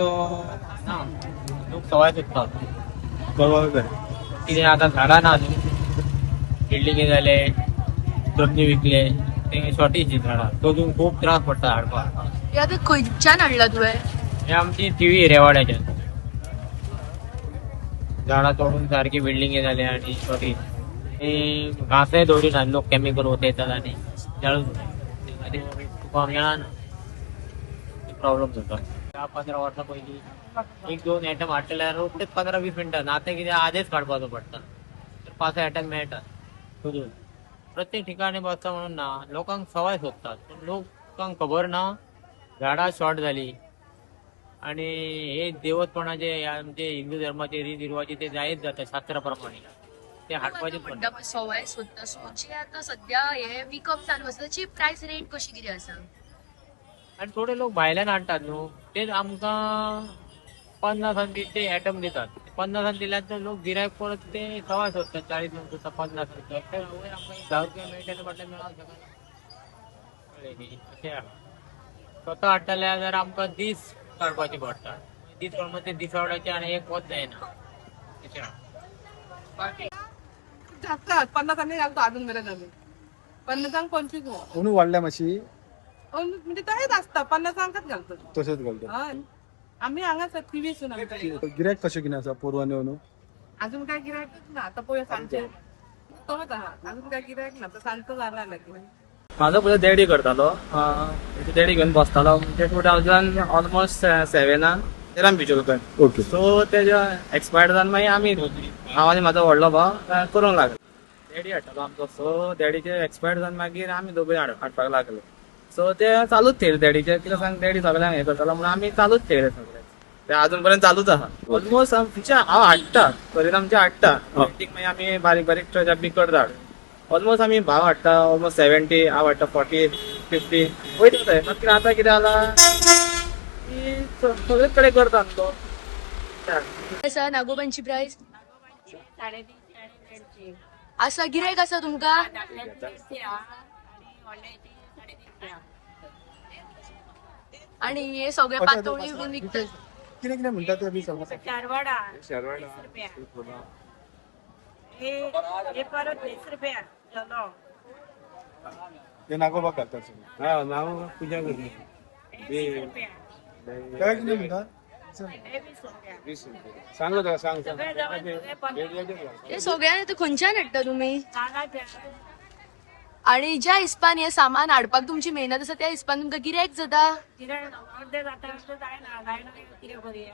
ना लोक सवाय सुटतात बरोबर आहे. किती आता झाडा ना अजून बिल्डिंगे झाले जमनी विकले ते शॉर्टेज झाडा तो अजून खूप त्रास पडता हाडपाक. हे आता खंयच्यान हाडला तुवें? हे आमची टीव्ही रेवाड्याच्या झाडा तोडून सारखी बिल्डिंगे झाले आणि शॉर्टेज हे घासही दवडून आणि लोक केमिकल होते येतात आणि जाळून तुका मेळान प्रॉब्लेम जाता. 10-15 वर्सां पयलीं एक दोन आयटम हाडल्यार रोखडेच 15-20 मिनटां आतां कितें आदेच काडपाचो पडटा तर 5 आयटम मेळटा सोदून प्रत्येक ठिकाणी बसता म्हणून ना लोकांक सवाय सोदतात पण लोकांक खबर ना झाडां शॉर्ट जाली आणि हे देवतपणाचे आमचे हिंदू धर्माचे रीत ते जायच जाता शास्त्राप्रमाणे ते हाडपाचेच पडटा. म्हणटा सवाय सोदता सो जे आता सध्या हे विकप चालू आसा त्याची प्राइस रेट कशी कितें आसा? आणि थोडे लोक भायल्यान हाडटात न्हू ते आमकां 50 ते आयटम दितात 50 दिल्यानंतर लोक गिरायक परत ते सवाय सोदतात 40 नंतर 50 रुपया वयर आमकां 10 रुपया मेळटा म्हटल्यार मेळाक शकना कळ्ळें न्ही अशें आहा. स्वता हाडटले जाल्यार आमकां दीस काडपाचे पडटा दीस काडून ते दिसावड्याचे आणि एक वत जायना अशें आहा. जातात 50 घालतो अजून मेरेन आमी 50 25 म्हणून वाढल्या मातशी म्हणजे तहेच असता 50 घालतो. तशेंच घालता. हय आमी हांगाच टीव्ही सून गिरायक कशें कितें आसा पोरवानी न्हू? अजून काय गिरायकच ना आता पळय सांगचे तोच आहा अजून काय गिरायक ना तर सांगतो जाणार नाही. माझो पयलीं डॅडी करतालो डॅडी घेवन बसतालो म्हणजे 2000 ऑलमोस्ट 7 तेरान भितर होता. ओके. सो तेज्या एक्सपायर्ड जावन मागीर आमी हांव आनी म्हाजो व्हडलो भाव करूंक लागलो. डॅडी हाडटालो आमचो सो डॅडीचे एक्सपायर्ड जावन मागीर आमी दोगूय हाडपाक लागले. सो ते चालूच ठेवले डॅडीचे कितें सांग डॅडी सगळ्यांक हें करतालो म्हणून आमी चालूच ठेवले सगळे ते अजून पर्यंत चालूच आहा. ऑलमोस्ट आमचे हांव हाडटा करीन आमचे हाडटा मागीर आमी बारीक बारीक बी करता. ऑलमोस्ट आमी भाव हाडटा ऑलमोस्ट 70 हांव हाडटा 40 50 वयता थंय मागीर आतां कितें जाला की सगळे कडेन करता न्हू तो. आसा नागोबांची प्राइस आसा गिरायक आसा तुमकां? आणि हे सगळे पातोळी बीन विकतात. कितें कितें म्हणटा ते बी सांग. शारवाडा 20 रुपया हे परत 20 रुपया चलो ते नागोबाक घालतात सगळे. हा नाव पूजा करली 20 रुपया काय कितें म्हणटा? हे 20 रुपया सांगलो तुका सांग सगळे जवळ सगळे 50 हे सगळ्यांना ते खंयच्यान हाडटा तुमी? सांगायचं आणि ज्या हिस्पान हे सामान हाडपाक तुमची मेहनत आसा त्या हिस्पान तुमकां गिरायक जाता? कितें अर्धे जाता जायना कितें करूया